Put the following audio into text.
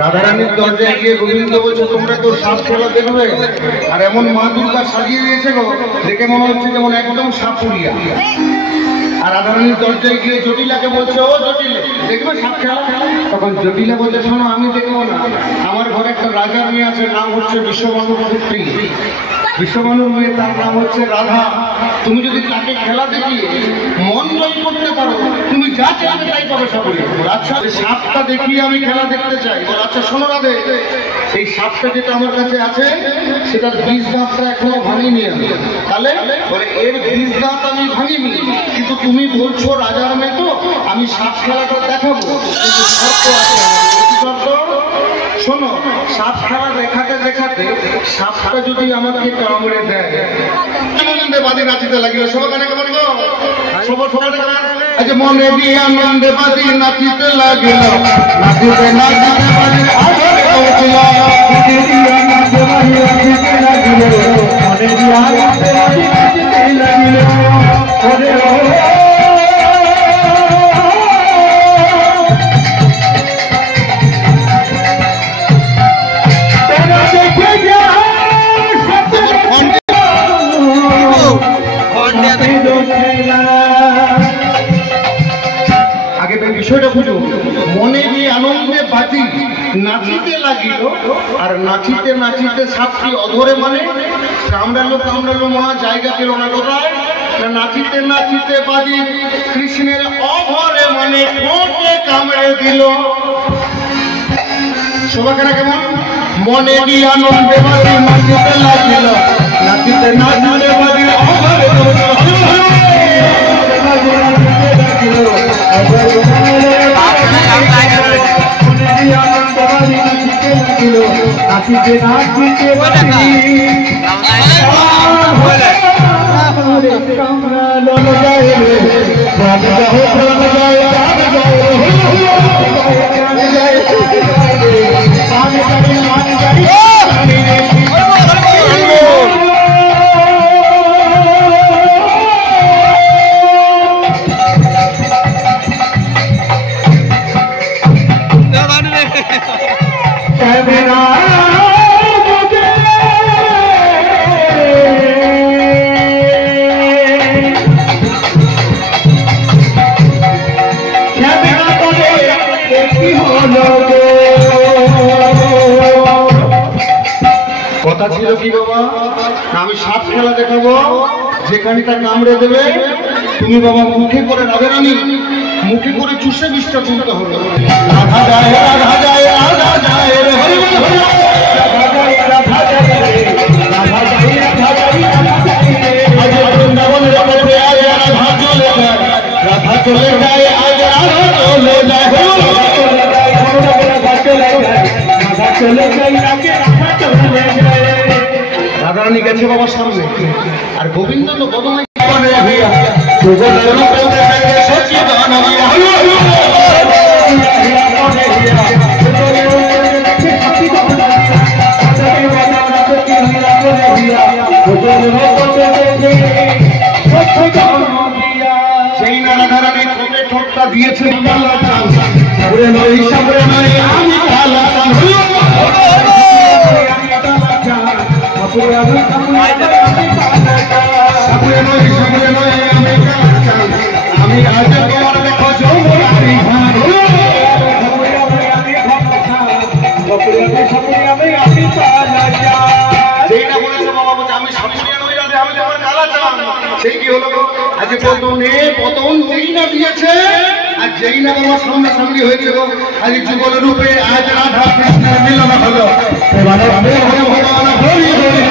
রাধারানীর দরজায় গিয়ে গোবিন্দ বলছে তোমরা তো সাপ খেলা দেখবে, আর এমন মা দুর্গা সাজিয়ে দিয়েছে গো, দেখে মনে হচ্ছে যেমন একদম সাপুরিয়া। আর রাধারানীর দরজায় গিয়ে জটিলাকে বলছে ও জটিলে দেখবে সাপ খেলা। তখন জটিলা বলছে শোনো আমি দেখবো না, আমার ঘরে একটা রাজার মেয়ে আছে, নাম হচ্ছে বিশ্ববানুর পুত্রী। বিশ্ববানুর মেয়ে, তার নাম হচ্ছে রাধা। তুমি যদি তাকে খেলা দেখিয়ে মন জয় করতে পারো, তুমি যা চাইবে তাই পাবে সকলে। আচ্ছা সাপটা দেখিয়ে আমি খেলা দেখতে চাই। আচ্ছা শোনো রাধে, এই সাপটা যেটা আমার কাছে আছে সেটার বীজ দাঁতটা এখনো ভাঙিনি আমি। তাহলে এর বীজ দাঁত আমি ভাঙিনি, কিন্তু তুমি বলছো রাজার মেয়ে তো আমি সাপ খেলাটা দেখাবো, কিন্তু শর্ত আছে। শর্ত শোনো, সাপ খেলা দেখাতে দেখাতে সাপটা যদি আমাকে কামড়ে দেয়, আনন্দে বাদে নাচিতে লাগিল। সবাই কেমন গো আজ মনে দিয়ে আনন্দে বাদে নাচিতে লাগিল, নাচিতে নাচিতে বাদে আঘাত পৌঁছল, মনে দিয়ে আনন্দে বাদে নাচিতে লাগিল, মনে দিয়ে আনন্দে বাদে নাচিতে লাগিল। ওরে বিষয়টা বুঝো, মনে দিয়ে আনন্দে বাজি নাচিতে লাগিল, আর নাচিতে নাচিতে সাপটি অধরে মানে কামড়ালো কামড়ালো মহা জায়গা পেল না। কোথায় না নাচিতে নাচিতে বাজি কৃষ্ণের অধরে মানে ঠোঁটে কামড়ে দিল। সবাইকারা কেমন মনে দিয়ে আনন্দে বাজি নাচিতে লাগিল, নাচিতে নাচিতে বাজি অধরে নাচিতে নাচিতে কথা ছিল কি বাবা, আমি সাপ খেলা দেখাবো, যেখানে তা কামড়ে দেবে তুমি বাবা মুখে করে রাধারানী মুখে করে চুষে বিষটা তুলতে হলো। রাধা যায় রাধা যায় রাধা যায় রে হরি বল হরি রাধা যায় রাধা যায় রে রাধা যায় রাধা যায় রাধা যায় আজ বৃন্দাবনের মধ্যে আজ রাধা চলে যায় রাধা চলে যায় আজ রাধা চলে যায় রাধা চলে যায় রাধা চলে যায় আগে রাধা চলে যায়। রাধারানী গেছে বাবার সামনে আর গোবিন্দ তো বদমাই করে হইয়া সুগন্ধের রূপে দেখে সচিদান হইয়া সেই না রাধারানীর ঠোঁটে ঠোঁটটা দিয়েছেন কালা চাল সাবরে নই আমি কালা চাল আমি আজ তোমার দেখো যৌবনারি ঘাট যেই না বলেছে বাবা বলছে আমি সাপুরিয়া নই রাধে আমি তোমার কালা চাল সেই কি হলো আজ পতনে পতন যেই না দিয়েছে আর যেই না বাবা সামনে সামনে হয়েছে আজ যুগল রূপে আজ রাধা কৃষ্ণের মিলন হলো ভগবান হরি হরি